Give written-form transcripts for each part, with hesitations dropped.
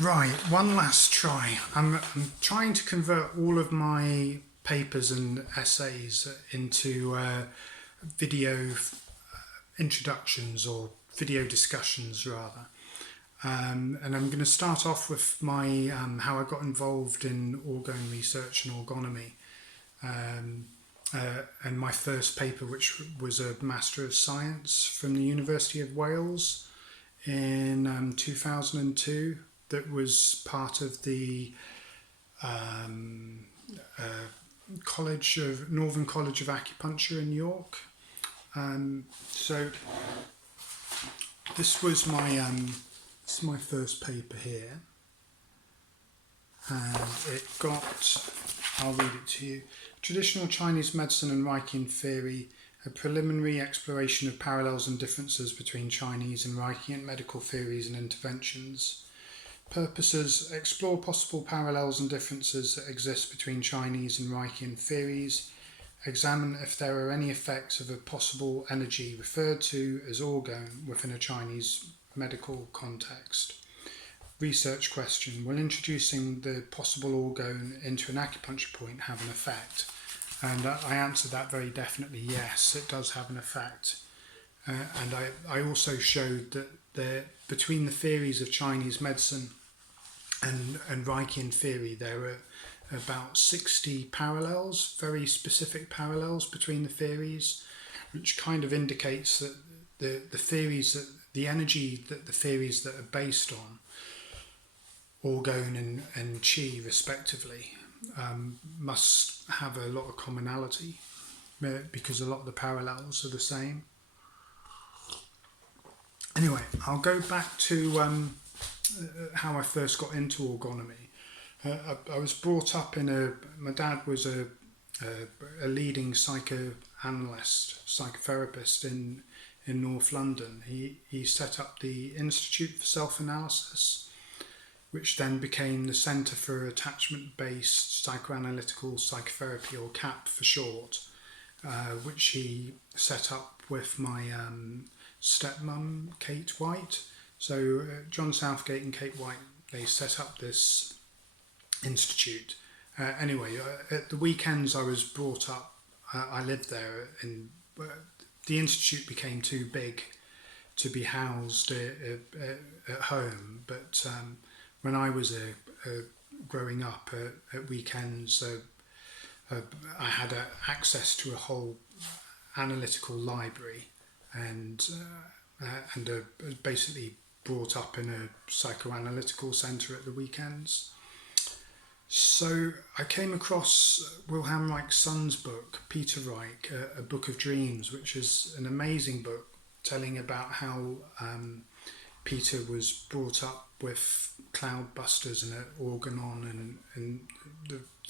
Right, one last try. I'm trying to convert all of my papers and essays into video introductions or video discussions rather. And I'm going to start off with my how I got involved in orgone research and orgonomy. And my first paper, which was a Master of Science from the University of Wales in 2002, that was part of the Northern College of Acupuncture in York. So this is my first paper here, and I'll read it to you. Traditional Chinese medicine and Reichian theory, a preliminary exploration of parallels and differences between Chinese and Reichian medical theories and interventions. Purposes: explore possible parallels and differences that exist between Chinese and Reichian theories. Examine if there are any effects of a possible energy referred to as orgone within a Chinese medical context. Research question: will introducing the possible orgone into an acupuncture point have an effect? And I answered that very definitely, yes, it does have an effect. And I also showed that between the theories of Chinese medicine and Reichian theory, there are about 60 parallels, very specific parallels between the theories, which kind of indicates that the theories, that the energy that the theories that are based on, orgone and qi respectively, must have a lot of commonality because a lot of the parallels are the same. Anyway, I'll go back to how I first got into orgonomy. I was brought up my dad was a leading psychoanalyst, psychotherapist in North London. He set up the Institute for Self-Analysis, which then became the Centre for Attachment-Based Psychoanalytical Psychotherapy, or CAP for short, which he set up with my stepmum, Kate White. So John Southgate and Kate White, they set up this institute. Anyway, at the weekends I was brought up, I lived there, and the institute became too big to be housed at home, but when I was growing up at weekends, I had access to a whole analytical library, and basically brought up in a psychoanalytical centre at the weekends. So I came across Wilhelm Reich's son's book, Peter Reich, A Book of Dreams, which is an amazing book telling about how Peter was brought up with cloudbusters and Orgone and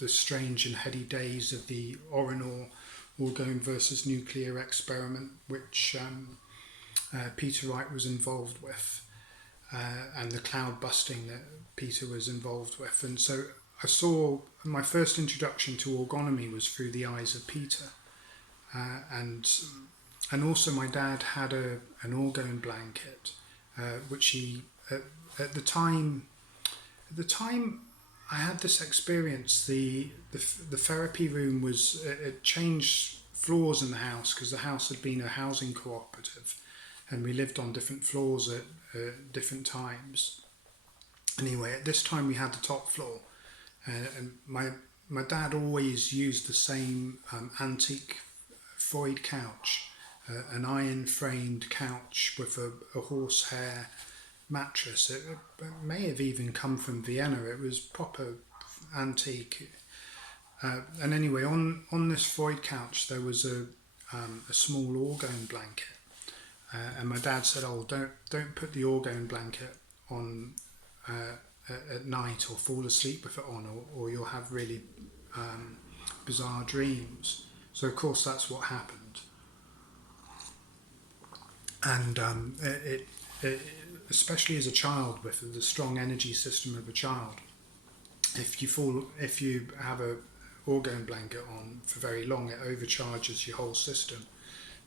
the strange and heady days of the orgone versus nuclear experiment, which Peter Reich was involved with, and the cloud busting that Peter was involved with. And so I saw my first introduction to orgonomy was through the eyes of Peter, and also my dad had an orgone blanket, which he at the time I had this experience. The therapy room was it changed floors in the house because the house had been a housing cooperative, and we lived on different floors at different times. Anyway, at this time we had the top floor, and my dad always used the same antique Freud couch, an iron framed couch with a horsehair mattress. It may have even come from Vienna. It was proper antique. And anyway, on this Freud couch there was a small orgone blanket, and my dad said, "Oh, don't put the orgone blanket on at night, or fall asleep with it on, or you'll have really bizarre dreams." So of course that's what happened, and it especially as a child, with the strong energy system of a child, if you have a orgone blanket on for very long, it overcharges your whole system,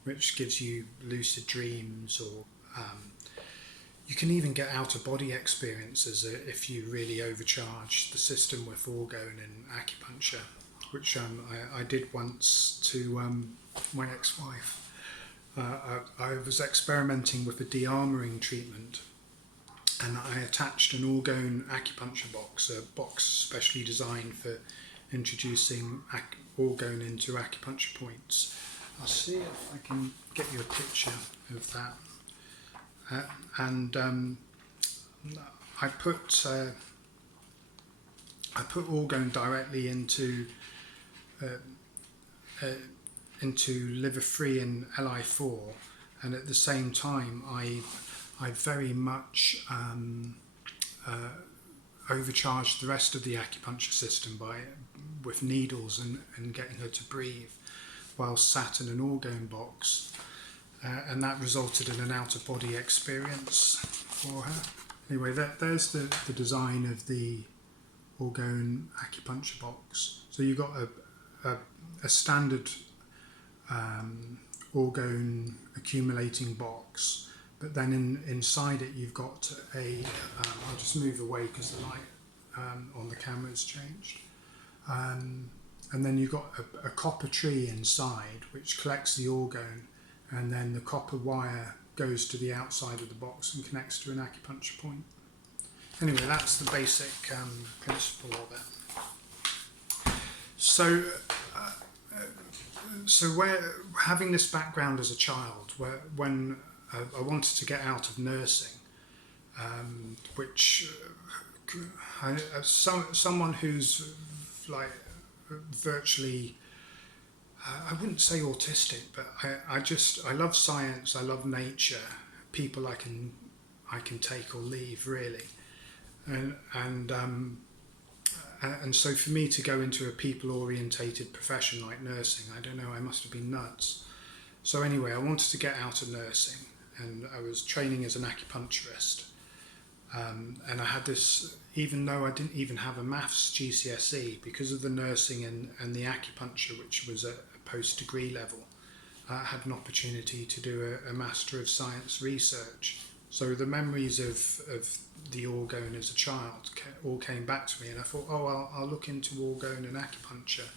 which gives you lucid dreams, or You can even get out-of-body experiences if you really overcharge the system with orgone and acupuncture, which I did once to my ex-wife. I was experimenting with a de-armoring treatment, and I attached an orgone acupuncture box, a box specially designed for introducing orgone into acupuncture points. I'll see if I can get you a picture of that. And I put orgone directly into liver-free and Li4, and at the same time I very much overcharged the rest of the acupuncture system with needles and getting her to breathe while sat in an orgone box. And that resulted in an out-of-body experience for her. Anyway, there's the design of the orgone acupuncture box. So you've got a standard orgone accumulating box, but then inside it you've got I'll just move away because the light on the camera has changed. And then you've got a copper tree inside which collects the orgone, and then the copper wire goes to the outside of the box and connects to an acupuncture point. Anyway, that's the basic principle of it. So having this background as a child, when I wanted to get out of nursing, which someone who's like virtually, I wouldn't say autistic, but I love science, I love nature, people I can take or leave really, and so for me to go into a people-orientated profession like nursing, I don't know, I must have been nuts. So anyway, I wanted to get out of nursing, and I was training as an acupuncturist, and I had this, even though I didn't even have a maths GCSE, because of the nursing and the acupuncture, which was a post-degree level, I had an opportunity to do a Master of Science research. So the memories of the orgone as a child all came back to me, and I thought, I'll look into orgone and acupuncture.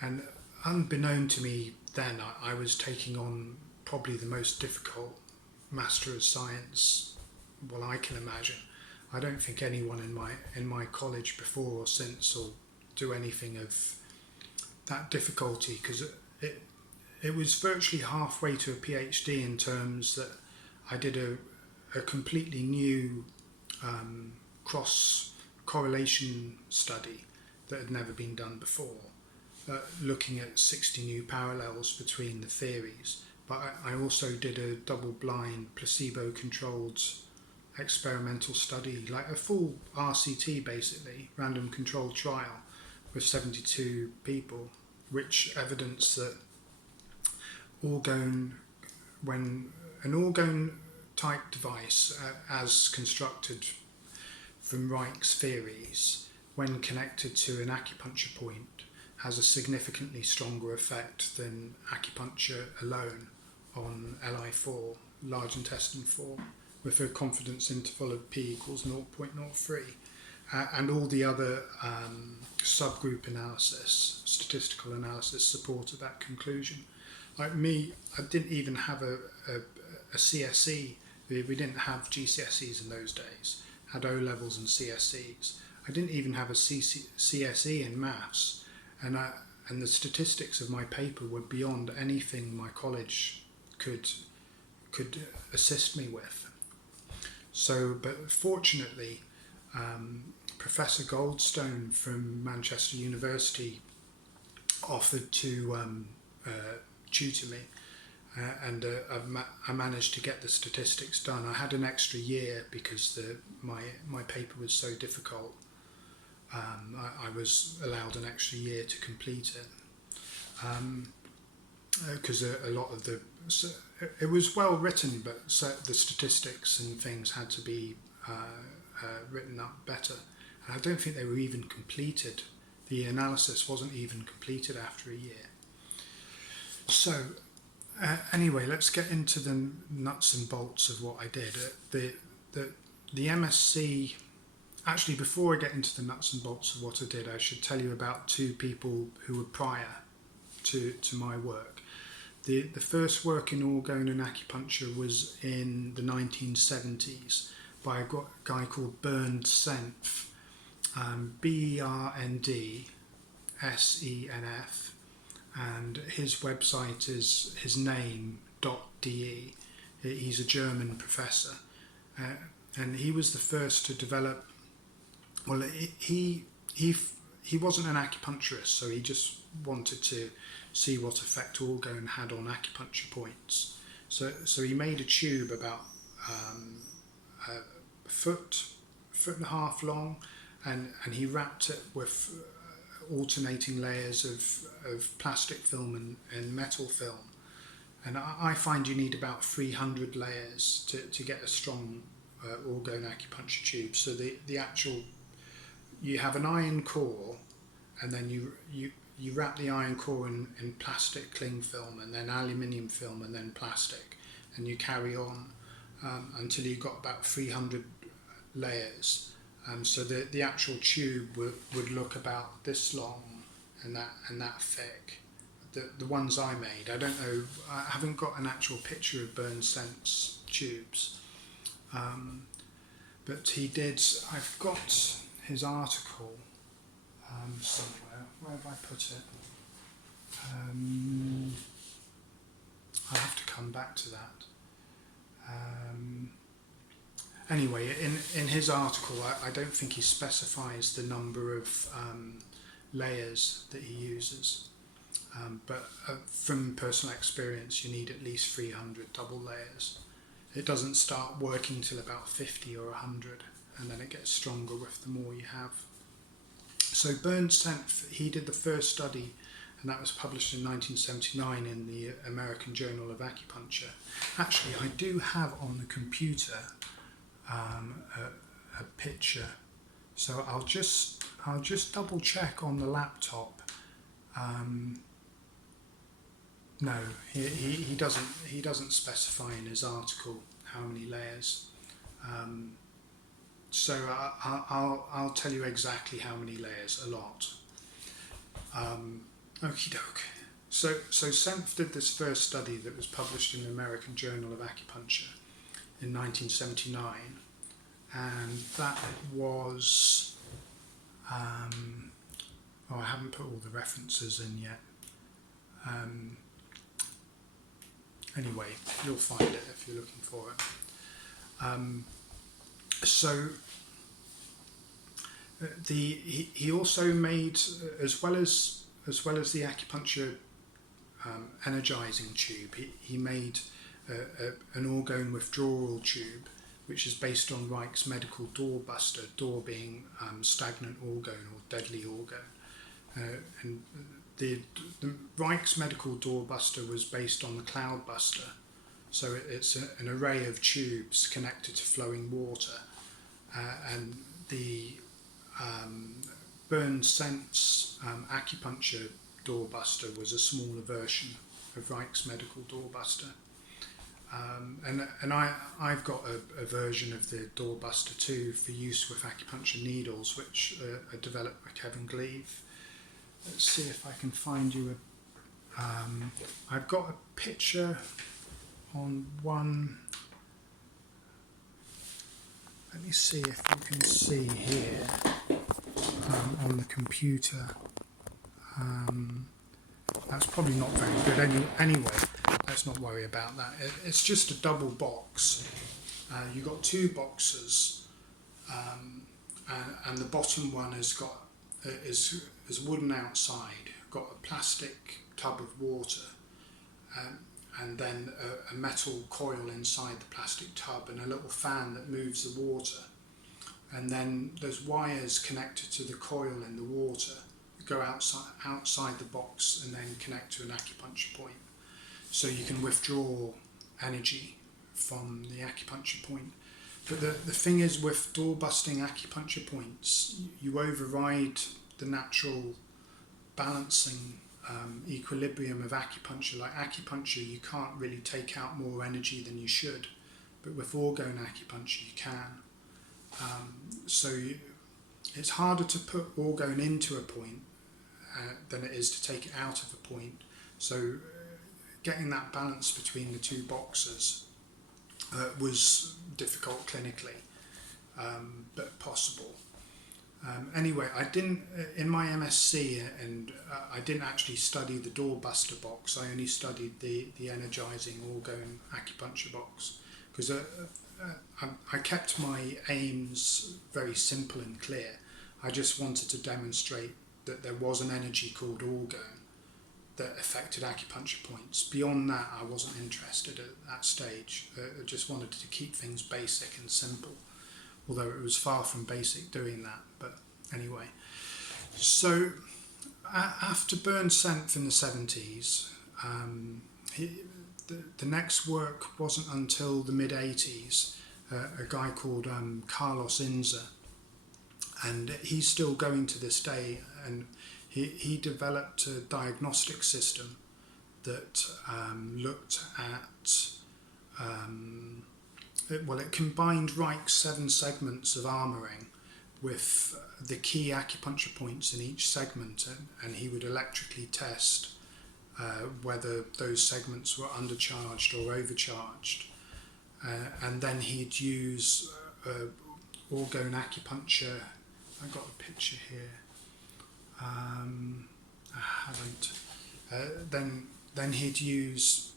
And unbeknown to me then, I was taking on probably the most difficult Master of Science, I can imagine. I don't think anyone in my college before or since will do anything of that difficulty, because it was virtually halfway to a PhD in terms that I did a completely new cross correlation study that had never been done before, looking at 60 new parallels between the theories. But I also did a double-blind, placebo-controlled experimental study, like a full RCT basically, random controlled trial with 72 people, which evidenced that orgone, when an orgone type device as constructed from Reich's theories, when connected to an acupuncture point, has a significantly stronger effect than acupuncture alone on Li4, large intestine 4, with a confidence interval of p equals 0.03. And all the other subgroup analysis, statistical analysis supported that conclusion. Like me, I didn't even have a CSE. We didn't have GCSEs in those days. Had O levels and CSEs. I didn't even have a CSE in maths, and the statistics of my paper were beyond anything my college could assist me with. So, but fortunately, Professor Goldstone from Manchester University offered to tutor me, and I managed to get the statistics done. I had an extra year because my paper was so difficult. I was allowed an extra year to complete it, because a lot of it was well written, but the statistics and things had to be written up better. And I don't think they were even completed. The analysis wasn't even completed after a year. So Anyway, let's get into the nuts and bolts of what I did. The MSc. Actually, before I get into the nuts and bolts of what I did, I should tell you about two people who were prior to my work. The first work in orgone and acupuncture was in the 1970s by a guy called Bernd Senf, BERNDSENF, and his website is hisname.de. He's a German professor, and he was the first to develop. Well, he wasn't an acupuncturist, so he just wanted to see what effect orgone had on acupuncture points. So he made a tube about a foot and a half long, and he wrapped it with alternating layers of plastic film and metal film. And I find you need about 300 layers to get a strong orgone acupuncture tube. So the actual, you have an iron core, and then you wrap the iron core in plastic cling film, and then aluminium film, and then plastic, and you carry on until you've got about 300 layers. So the actual tube would look about this long and that thick. The ones I made, I don't know, I haven't got an actual picture of Bernd Senf's tubes, but he did. I've got his article somewhere. Where have I put it? I'll have to come back to that. Anyway, in his article, I don't think he specifies the number of layers that he uses, but from personal experience, you need at least 300 double layers. It doesn't start working till about 50 or 100, and then it gets stronger with the more you have. So Bernd Senf, he did the first study, and that was published in 1979 in the American Journal of Acupuncture. Actually, I do have on the computer a picture, so I'll just double check on the laptop. No, he doesn't specify in his article how many layers. So I'll tell you exactly how many layers. A lot. Okie doke. So Senf did this first study that was published in the American Journal of Acupuncture in 1979, and that was. I haven't put all the references in yet. Anyway, you'll find it if you're looking for it. So he also made, as well as the acupuncture energizing tube, he made an orgone withdrawal tube, which is based on Reich's medical doorbuster, door being stagnant orgone or deadly orgone. And the Reich's medical doorbuster was based on the cloudbuster, so it's an array of tubes connected to flowing water, and the Bernd Senf's acupuncture doorbuster was a smaller version of Reich's medical doorbuster. And I've got a version of the doorbuster too for use with acupuncture needles, which are developed by Kevin Gleave. Let's see if I can find you I've got a picture on one. Let me see if you can see here on the computer. That's probably not very good. Anyway, let's not worry about that. It's just a double box. You've got two boxes, and the bottom one is wooden outside, got a plastic tub of water, and then a metal coil inside the plastic tub and a little fan that moves the water. And then there's wires connected to the coil in the water that go outside the box and then connect to an acupuncture point. So you can withdraw energy from the acupuncture point. But the thing is, with door busting acupuncture points, you override the natural balancing equilibrium of acupuncture. Like acupuncture, you can't really take out more energy than you should, but with orgone acupuncture you can. It's harder to put orgone into a point than it is to take it out of a point. So getting that balance between the two boxes was difficult clinically, but possible. Anyway, I didn't, in my MSc, and I didn't actually study the doorbuster box. I only studied the energizing orgone acupuncture box, because I kept my aims very simple and clear. I just wanted to demonstrate that there was an energy called orgone that affected acupuncture points. Beyond that, I wasn't interested at that stage. I just wanted to keep things basic and simple, although it was far from basic doing that. But anyway, so after Burns Senf in the 70s, the next work wasn't until the mid-80s, a guy called Carlos Inza, and he's still going to this day, and he developed a diagnostic system that looked at, it combined Reich's 7 segments of armouring with the key acupuncture points in each segment, and he would electrically test whether those segments were undercharged or overcharged. And then he'd use orgone acupuncture. I've got a picture here. I haven't. Then he'd use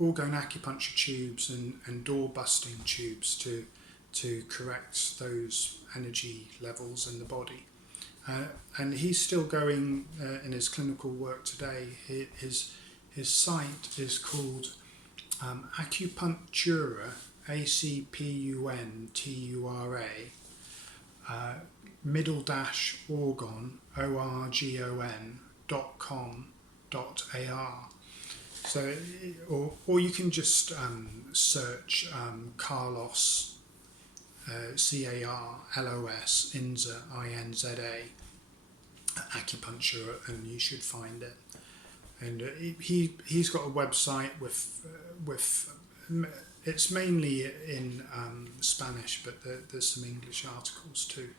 orgone acupuncture tubes and door busting tubes to correct those energy levels in the body. And he's still going in his clinical work today. His site is called Acupunctura, Acupuntura, _Orgone, orgon.com.ar. So, or you can just search Carlos, Carlos, Inza, Inza, acupuncture, and you should find it. And he's got a website with it's mainly in Spanish, but there's some English articles too.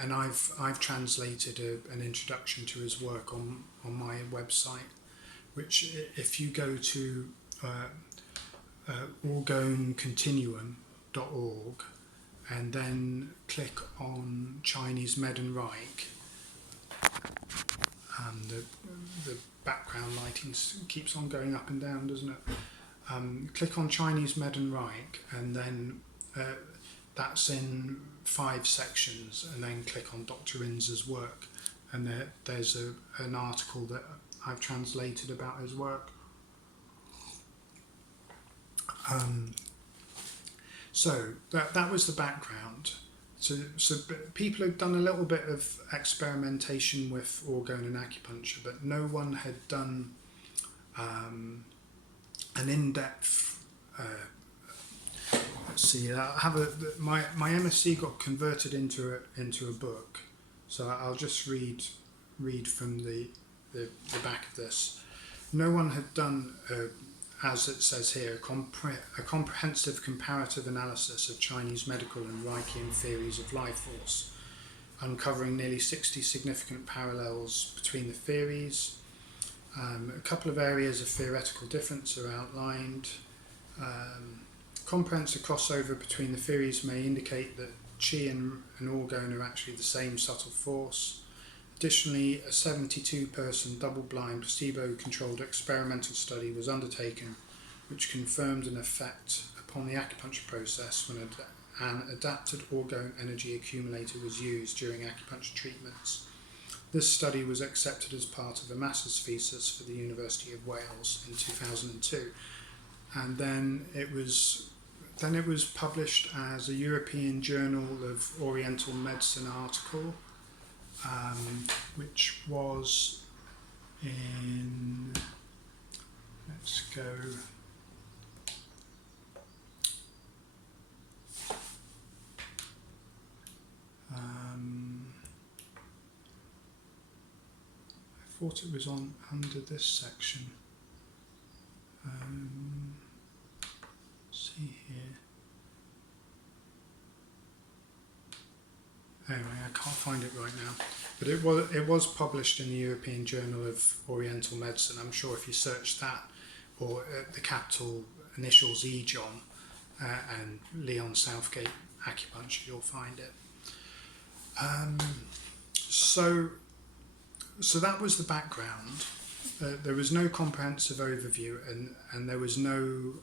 And I've translated an introduction to his work on my website, which if you go to orgonecontinuum.org and then click on Chinese Med and Reich, the background lighting keeps on going up and down, doesn't it? Click on Chinese Med and Reich, and then that's in 5 sections, and then click on Dr. Inza's work, and there's an article that I've translated about his work. So that was the background. So people had done a little bit of experimentation with orgone and acupuncture, but no one had done an in-depth. Let's see. I have my MSc got converted into a book, so I'll just read from the back of this. No one had done, as it says here, a comprehensive comparative analysis of Chinese medical and Reichian theories of life force, uncovering nearly 60 significant parallels between the theories. A couple of areas of theoretical difference are outlined. Comprehensive crossover between the theories may indicate that Qi and orgone are actually the same subtle force. Additionally, a 72-person double-blind placebo-controlled experimental study was undertaken which confirmed an effect upon the acupuncture process when an adapted orgone energy accumulator was used during acupuncture treatments. This study was accepted as part of a master's thesis for the University of Wales in 2002, and then it was published as a European Journal of Oriental Medicine article, which was in, let's go, I thought it was on under this section. See here. Anyway, I can't find it right now, but it was published in the European Journal of Oriental Medicine. I'm sure if you search that or the capital initials E. John and Leon Southgate Acupuncture, you'll find it. So that was the background. There was no comprehensive overview, and there was no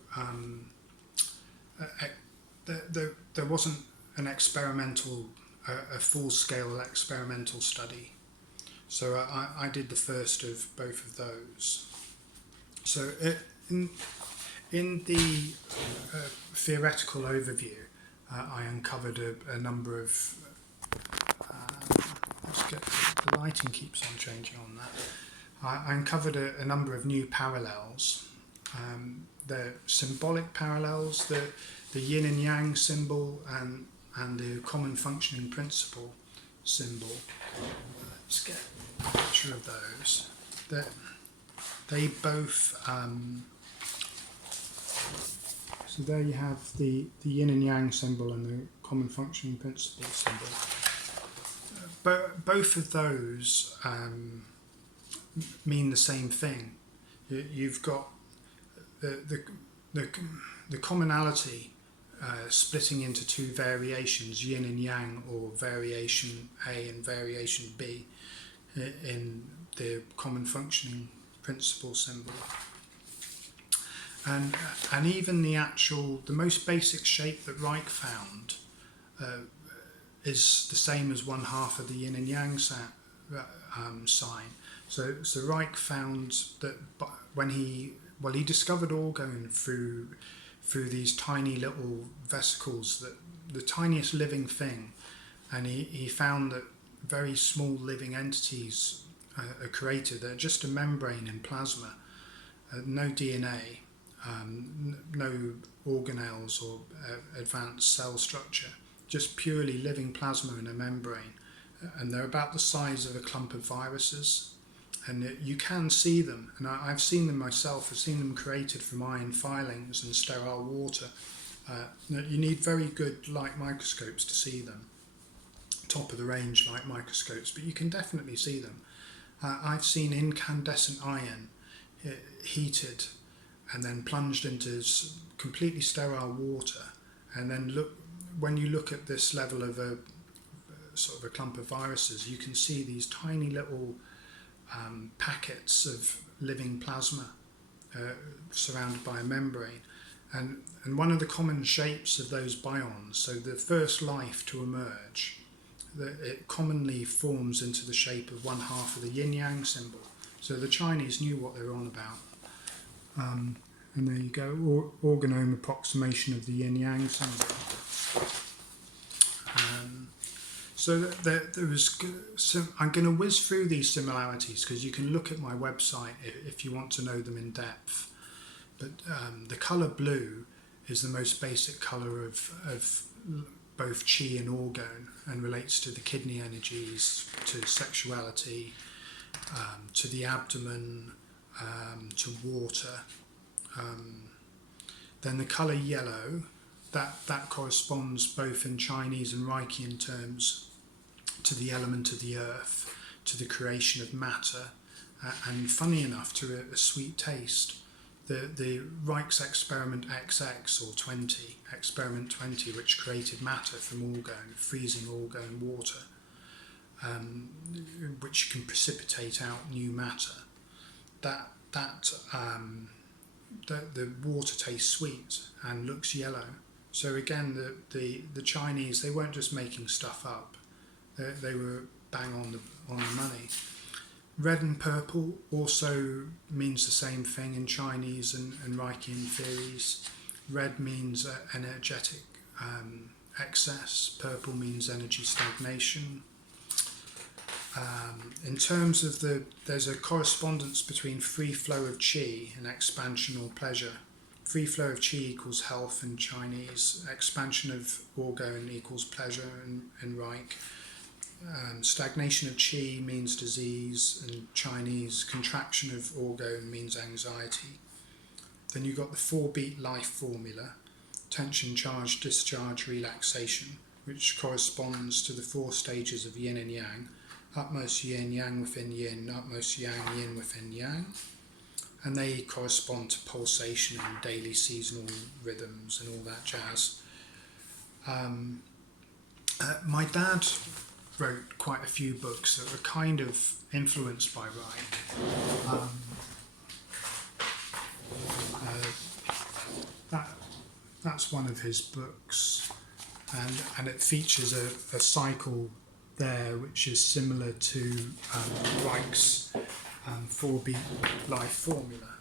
there wasn't an experimental, a full-scale experimental study. So I did the first of both of those. So in the theoretical overview, I uncovered a number of. The lighting keeps on changing on that. I uncovered a number of new parallels. The symbolic parallels, the yin and yang symbol, and the common functioning principle symbol. Let's get a picture of those. They both. So there you have the yin and yang symbol and the common functioning principle symbol. Both of those mean the same thing. You've got the commonality splitting into two variations, yin and yang, or variation A and variation B, in the common functioning principle symbol. And even the most basic shape that Reich found is the same as one half of the yin and yang sign. So Reich found that when he discovered orgone through these tiny little vesicles, that the tiniest living thing, and he found that very small living entities are created. They're just a membrane in plasma, no DNA, no organelles or advanced cell structure, just purely living plasma in a membrane, and they're about the size of a clump of viruses. And you can see them, and I've seen them myself. I've seen them created from iron filings and sterile water. You need very good light microscopes to see them, top of the range light microscopes, but you can definitely see them. I've seen incandescent iron heated and then plunged into completely sterile water, and then when you look at this level of a sort of a clump of viruses, you can see these tiny little packets of living plasma surrounded by a membrane, and one of the common shapes of those bions, so the first life to emerge, it commonly forms into the shape of one half of the yin-yang symbol. So the Chinese knew what they were on about, and there you go, organome approximation of the yin-yang symbol. So there was. I'm going to whiz through these similarities because you can look at my website if you want to know them in depth. But the colour blue is the most basic colour of both qi and orgone, and relates to the kidney energies, to sexuality, to the abdomen, to water. Then the colour yellow, that corresponds both in Chinese and Reichian terms to the element of the earth, to the creation of matter, and funny enough, to a sweet taste. The Reich's experiment XX, or 20, experiment 20, which created matter from orgone, freezing orgone water, which can precipitate out new matter. The water tastes sweet and looks yellow. So again, the Chinese, they weren't just making stuff up. They were bang on the money. Red and purple also means the same thing in Chinese and Reichian theories. Red means energetic excess. Purple means energy stagnation. In terms of there's a correspondence between free flow of qi and expansion or pleasure. Free flow of qi equals health in Chinese. Expansion of orgone equals pleasure in Reich. stagnation of qi means disease, and Chinese contraction of orgone means anxiety. Then you've got the 4-beat life formula: tension, charge, discharge, relaxation, which corresponds to the 4 stages of yin and yang: utmost yin, yang within yin, utmost yang, yin within yang. And they correspond to pulsation and daily seasonal rhythms and all that jazz. My dad wrote quite a few books that were kind of influenced by Reich. That's one of his books, and it features a cycle there which is similar to Reich's 4-beat life formula.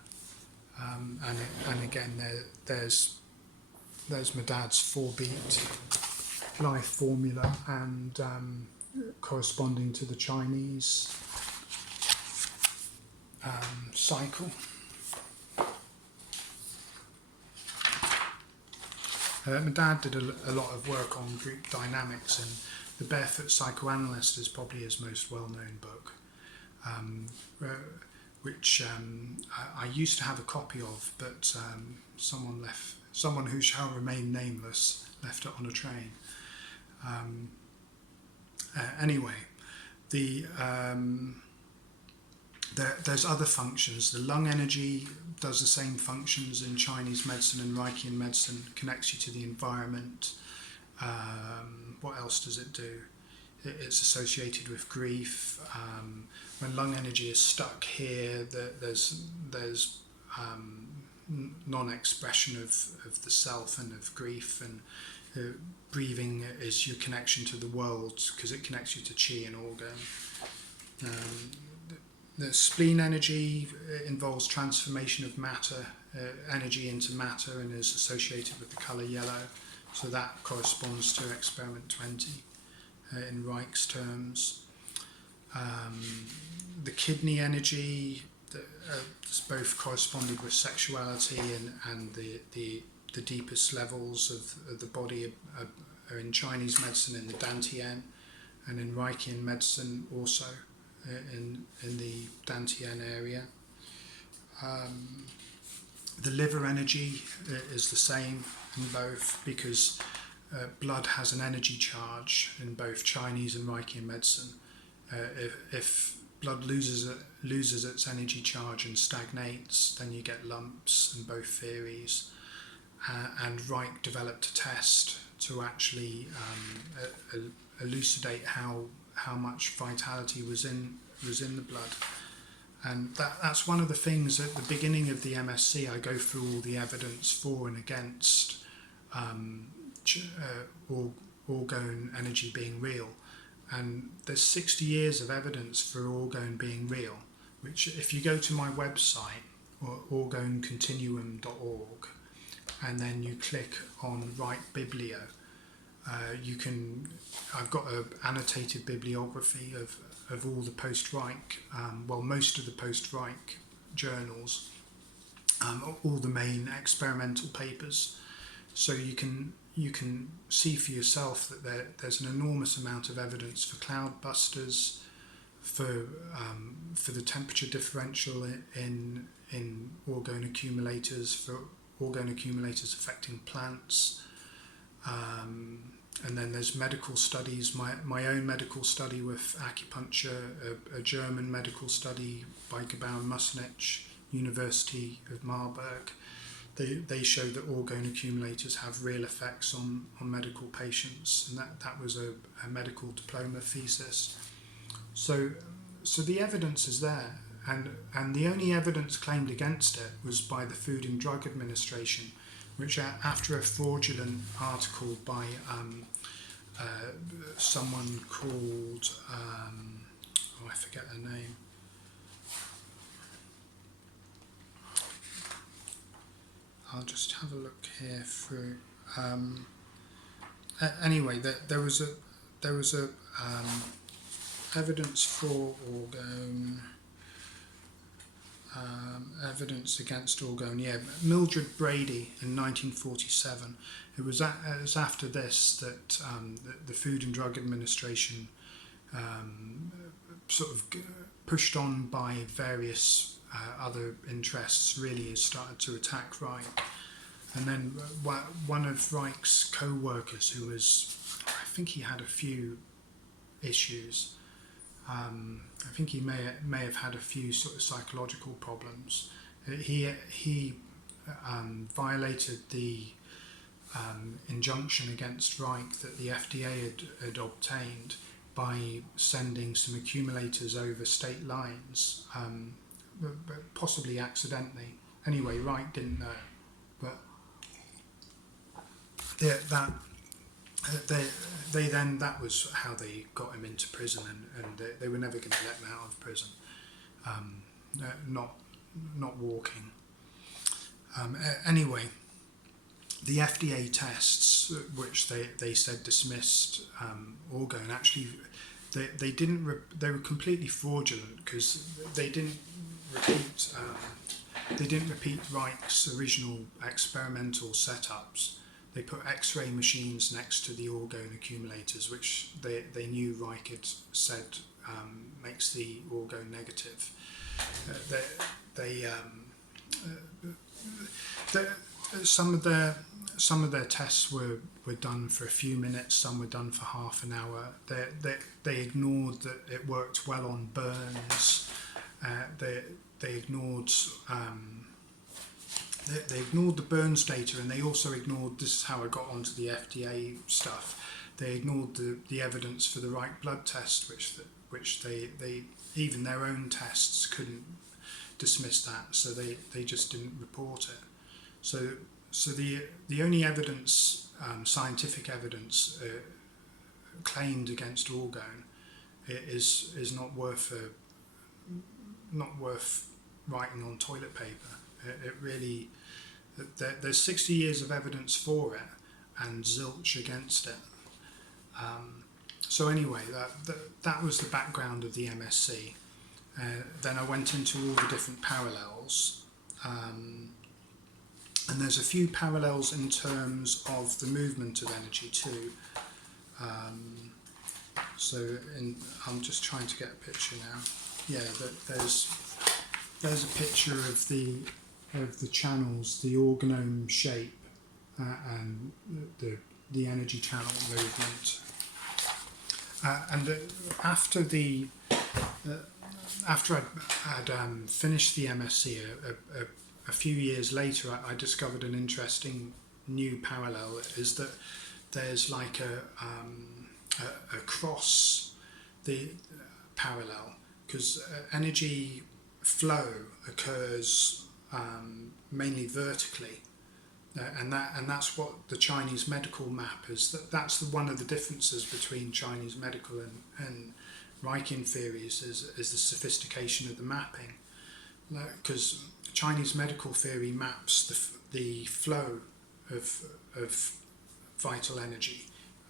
And again, there's my dad's 4-beat life formula, and corresponding to the Chinese cycle. My dad did a lot of work on group dynamics, and The Barefoot Psychoanalyst is probably his most well-known book, which I used to have a copy of, but someone who shall remain nameless left it on a train. Anyway, there's other functions. The lung energy does the same functions in Chinese medicine and Reichian medicine, connects you to the environment. What else does it do? It's associated with grief. When lung energy is stuck here, there's non-expression of the self and of grief, and breathing is your connection to the world because it connects you to qi and orgone. The spleen energy involves transformation of matter, energy into matter, and is associated with the colour yellow. So that corresponds to experiment 20 in Reich's terms. The kidney energy is both corresponded with sexuality and the deepest levels of the body are in Chinese medicine in the Dantian, and in Reichian medicine also in the Dantian area. The liver energy is the same in both, because blood has an energy charge in both Chinese and Reichian medicine. If blood loses its energy charge and stagnates, then you get lumps in both theories. And Reich developed a test to actually elucidate how much vitality was in the blood. And that's one of the things at the beginning of the MSc. I go through all the evidence for and against orgone energy being real. And there's 60 years of evidence for orgone being real, which if you go to my website, or orgonecontinuum.org, and then you click on Write Biblio, I've got an annotated bibliography of all the post-Reich, most of the post-Reich journals, all the main experimental papers. So you can see for yourself that there's an enormous amount of evidence for cloudbusters, for the temperature differential in orgone accumulators, for orgone accumulators affecting plants. And then there's medical studies, my own medical study with acupuncture, a German medical study by Gebauer Musnich, University of Marburg. They show that orgone accumulators have real effects on medical patients, and that was a medical diploma thesis. So the evidence is there, and the only evidence claimed against it was by the Food and Drug Administration, which after a fraudulent article by someone called, I forget her name, I'll just have a look here through. Anyway, there was a evidence for orgone. Evidence against orgone, Mildred Brady in 1947. It was after this that the Food and Drug Administration sort of pushed on by various other interests, really has started to attack Reich. And then one of Reich's co-workers, who was, I think he had a few issues. I think he may have had a few sort of psychological problems. He violated the injunction against Reich that the FDA had obtained by sending some accumulators over state lines, but possibly accidentally. Anyway, Reich didn't know, but that was how they got him into prison, and they were never going to let him out of prison. Not walking. Anyway, the FDA tests, which they said dismissed Orgone, actually they didn't. They were completely fraudulent because they didn't repeat. They didn't repeat Reich's original experimental setups. They put X-ray machines next to the Orgone accumulators, which they knew Reich had said makes the Orgone negative. Some of their tests were done for a few minutes. Some were done for half an hour. They ignored that it worked well on burns. They ignored. They ignored the burns data, and they also ignored, this is how I got onto the FDA stuff, they ignored the evidence for the Reich blood test, which they even their own tests couldn't dismiss that, so they just didn't report it. So the only evidence, scientific evidence, claimed against Orgone is not worth writing on toilet paper. It really, there's 60 years of evidence for it and zilch against it. So anyway, that was the background of the MSc. Then I went into all the different parallels, and there's a few parallels in terms of the movement of energy too. I'm just trying to get a picture now. Yeah, there's a picture of the channels, the organome shape, and the energy channel movement. After I'd finished the MSc, a few years later, I discovered an interesting new parallel. Is that there's like a cross the parallel, because energy flow occurs mainly vertically, and that's what the Chinese medical map is. That's one of the differences between Chinese medical and Reichian theories is the sophistication of the mapping, because Chinese medical theory maps the flow of vital energy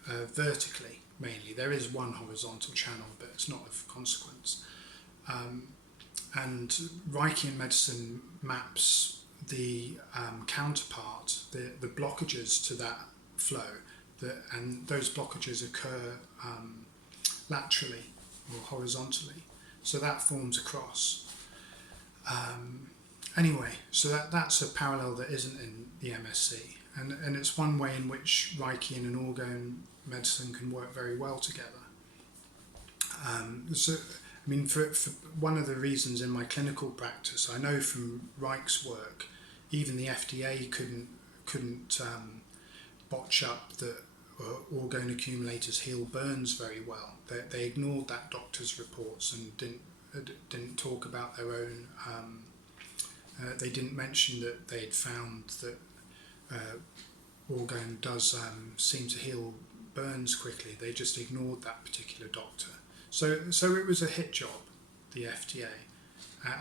vertically mainly. There is one horizontal channel, but it's not of consequence. And Reichian medicine maps the counterpart, the blockages to that flow, and those blockages occur laterally or horizontally, so that forms a cross. Anyway, so that's a parallel that isn't in the MSc, and it's one way in which Reichian and Orgone medicine can work very well together. I mean, for one of the reasons in my clinical practice, I know from Reich's work, even the FDA couldn't botch up that Orgone accumulators heal burns very well. They ignored that doctor's reports and didn't talk about their own. They didn't mention that they'd found that Orgone does seem to heal burns quickly. They just ignored that particular doctor. So it was a hit job, the FDA,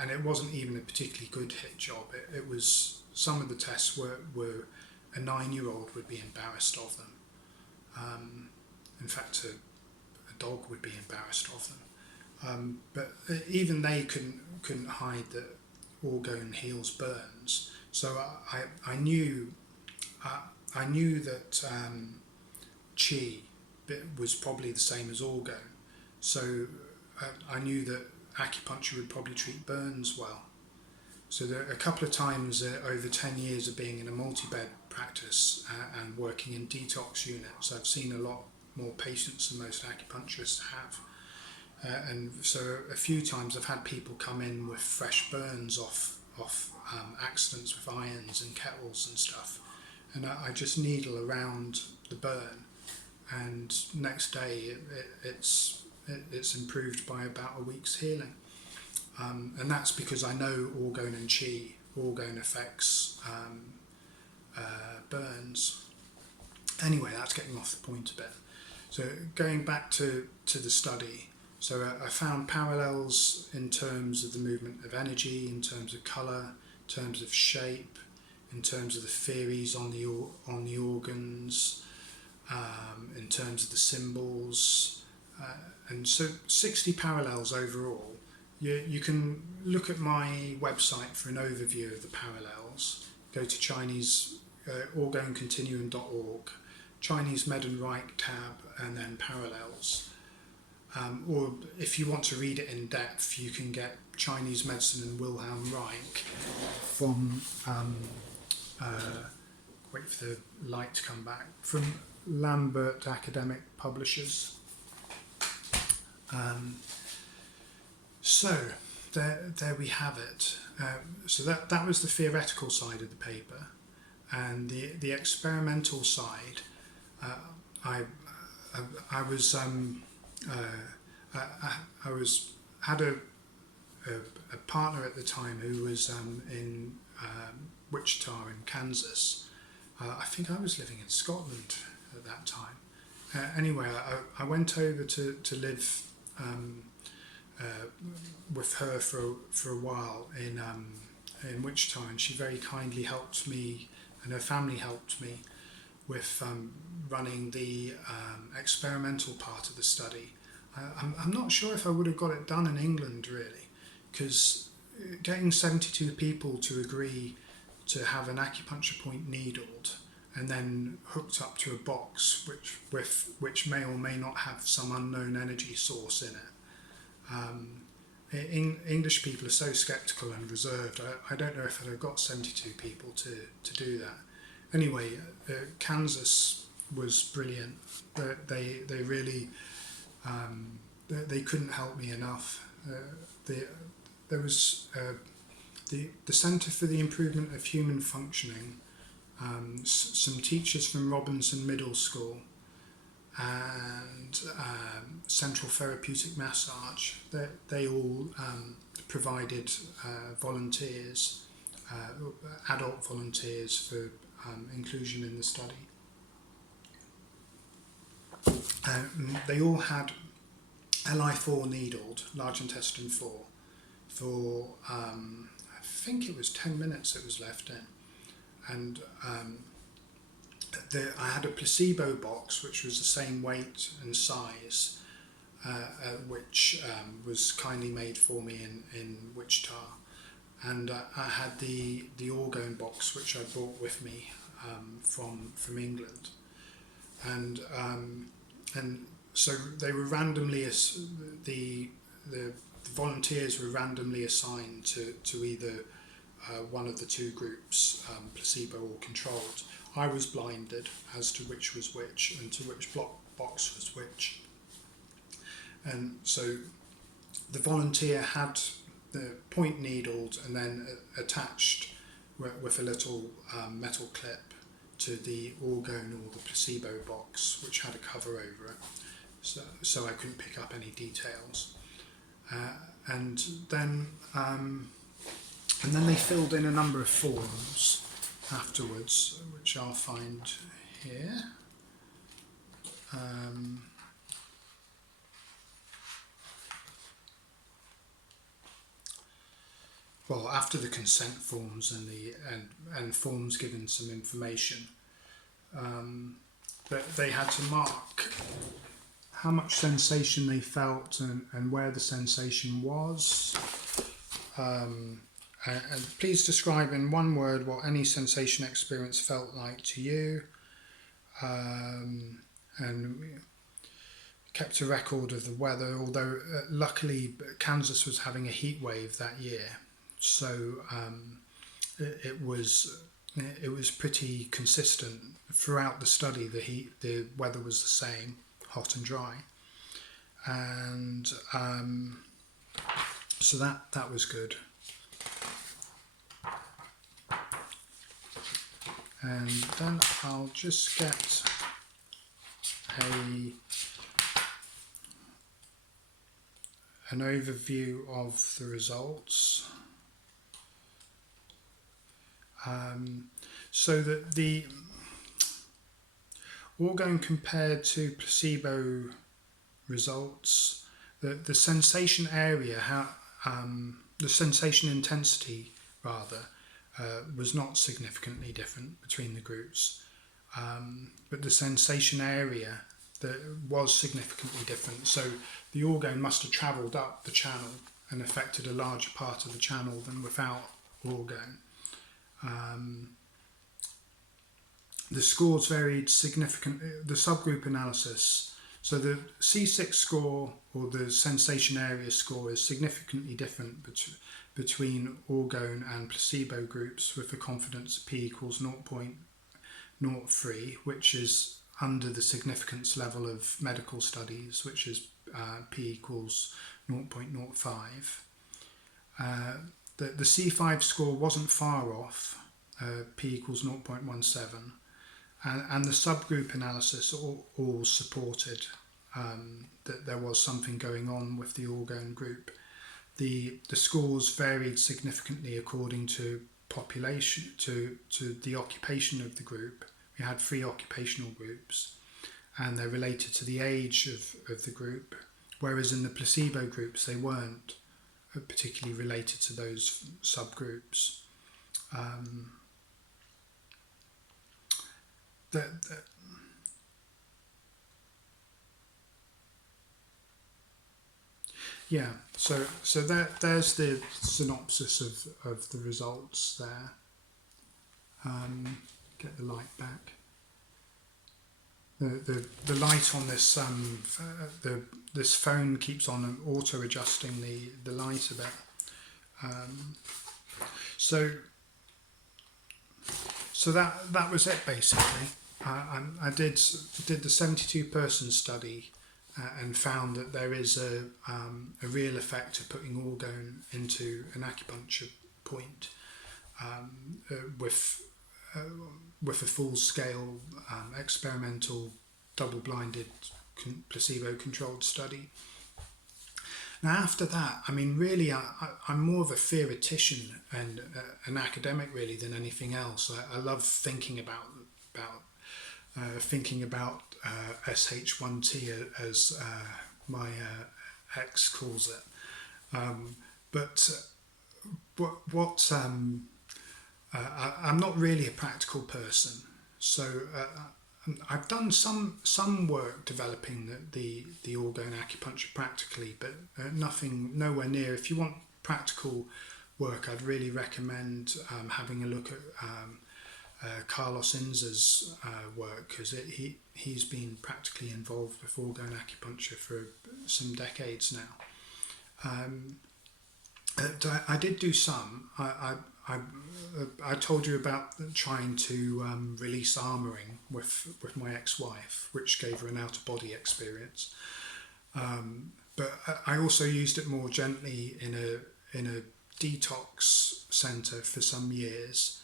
and it wasn't even a particularly good hit job. It was, some of the tests were a 9-year-old would be embarrassed of them. In fact, a dog would be embarrassed of them. But even they couldn't hide that Orgone heals burns. So I knew that Qi was probably the same as Orgone. So I knew that acupuncture would probably treat burns well. So a couple of times over 10 years of being in a multi-bed practice and working in detox units, I've seen a lot more patients than most acupuncturists have. And so a few times I've had people come in with fresh burns off accidents with irons and kettles and stuff. And I just needle around the burn, and next day it's improved by about a week's healing. And that's because I know Orgone and Qi. Orgone affects burns. Anyway, that's getting off the point a bit. So going back to the study, so I found parallels in terms of the movement of energy, in terms of colour, in terms of shape, in terms of the theories on the organs, in terms of the symbols, and so 60 parallels overall. You can look at my website for an overview of the parallels. Go to Chinese orgonecontinuum.org, Chinese Med and Reich tab, and then parallels. Or if you want to read it in depth, you can get Chinese Medicine and Wilhelm Reich from, wait for the light to come back, from Lambert Academic Publishers. So there we have it. So that was the theoretical side of the paper, and the experimental side. I had a partner at the time who was in Wichita in Kansas. I think I was living in Scotland at that time. Anyway, I went over to live with her for a while in Wichita, and she very kindly helped me, and her family helped me with running the experimental part of the study. I'm not sure if I would have got it done in England really, because getting 72 people to agree to have an acupuncture point needled and then hooked up to a box which may or may not have some unknown energy source in it. English people are so sceptical and reserved. I don't know if I'd have got 72 people to do that. Anyway, Kansas was brilliant. They really they couldn't help me enough. There was the Centre for the Improvement of Human Functioning, some teachers from Robinson Middle School, and Central Therapeutic Massage. They all provided volunteers, adult volunteers for inclusion in the study. They all had Li4 needled, large intestine 4, for I think it was 10 minutes it was left in. And I had a placebo box which was the same weight and size, which was kindly made for me in Wichita. And I had the Orgone box which I brought with me from England. And so they were randomly, the volunteers were randomly assigned to either one of the two groups, placebo or controlled. I was blinded as to which was which and to which box was which. And so the volunteer had the point needled and then attached with a little metal clip to the Orgone or the placebo box, which had a cover over it, so I couldn't pick up any details. And then they filled in a number of forms afterwards, which I'll find here. Well, after the consent forms and forms giving some information, but they had to mark how much sensation they felt and where the sensation was. And please describe in one word what any sensation experience felt like to you. And kept a record of the weather, although luckily Kansas was having a heat wave that year, so it was pretty consistent throughout the study. The weather was the same, hot and dry, and so that was good. And then I'll just get an overview of the results. So that the Orgone compared to placebo results, the sensation area, the sensation intensity rather, was not significantly different between the groups, but the sensation area that was significantly different. So the Orgone must have travelled up the channel and affected a larger part of the channel than without Orgone. The scores varied significantly. The subgroup analysis, so the C6 score or the sensation area score is significantly different between Orgone and placebo groups, with a confidence of p equals 0.03, which is under the significance level of medical studies, which is p equals 0.05. The C5 score wasn't far off, p equals 0.17, and the subgroup analysis all supported that there was something going on with the Orgone group. The scores varied significantly according to population, to the occupation of the group. We had 3 occupational groups, and they're related to the age of the group, whereas in the placebo groups they weren't particularly related to those subgroups. Yeah, so there's the synopsis of the results there. Get the light back. The light on this this phone keeps on auto adjusting the light a bit. So that was it basically. I did the 72 person study and found that there is a real effect of putting Orgone into an acupuncture point with a full-scale experimental double-blinded placebo-controlled study. Now after that, I mean, really, I'm more of a theoretician and an academic really than anything else. I love thinking about SH1T as my ex calls it. I'm not really a practical person, so I've done some work developing the Orgone acupuncture practically, but nowhere near. If you want practical work, I'd really recommend having a look at Carlos Inza's work, because he's been practically involved with Orgone acupuncture for some decades now. I did do some. I told you about trying to release armouring with my ex-wife, which gave her an out-of-body experience. But I also used it more gently in a detox centre for some years.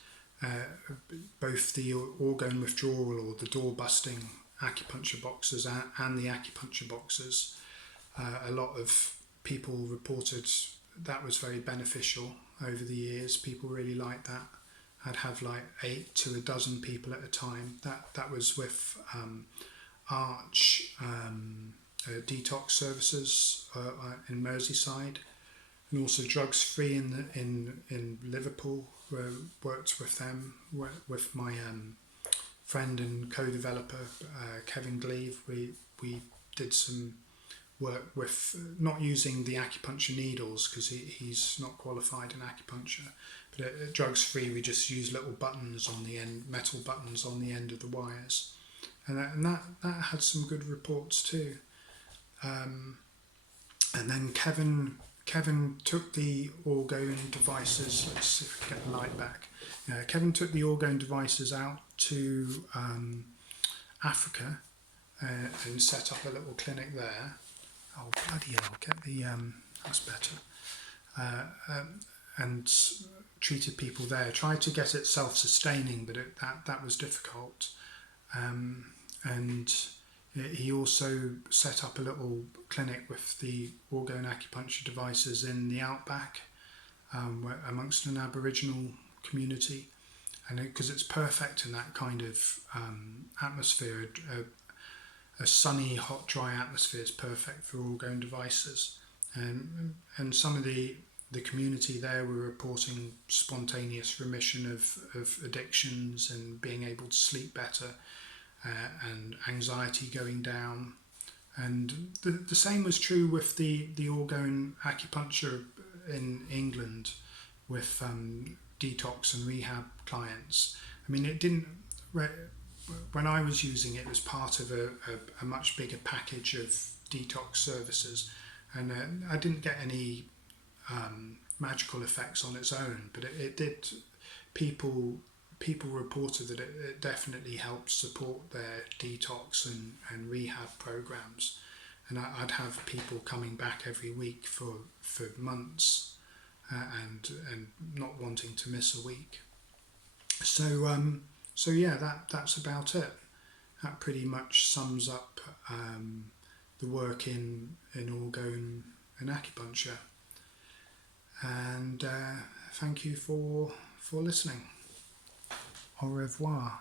Both the Orgone withdrawal or the door-busting acupuncture boxes and the acupuncture boxes. A lot of people reported that was very beneficial over the years. People really liked that. I'd have like 8 to a dozen people at a time. That was with Arch detox services in Merseyside, and also Drugs Free in Liverpool. Worked with them, with my friend and co-developer Kevin Gleave. We did some work with not using the acupuncture needles because he's not qualified in acupuncture, but at Drugs Free we just use little buttons on the end, metal buttons on the end of the wires, and that had some good reports too. And then Kevin took the Orgone devices. Let's see if we can get the light back. Kevin took the Orgone devices out to Africa and set up a little clinic there. Oh bloody hell! Get the that's better. And treated people there. Tried to get it self-sustaining, but that was difficult. And he also set up a little clinic with the Orgone acupuncture devices in the outback, amongst an Aboriginal community, and because it's perfect in that kind of atmosphere, a sunny, hot, dry atmosphere is perfect for Orgone devices. And some of the community there were reporting spontaneous remission of addictions and being able to sleep better, and anxiety going down. And the same was true with the Orgone acupuncture in England with detox and rehab clients. I mean, it didn't, when I was using it, it was part of a much bigger package of detox services, and I didn't get any magical effects on its own, but it did. People reported that it definitely helped support their detox and rehab programs, and I'd have people coming back every week for months, and not wanting to miss a week. So yeah, that's about it. That pretty much sums up the work in Orgone and acupuncture. And thank you for listening. Au revoir.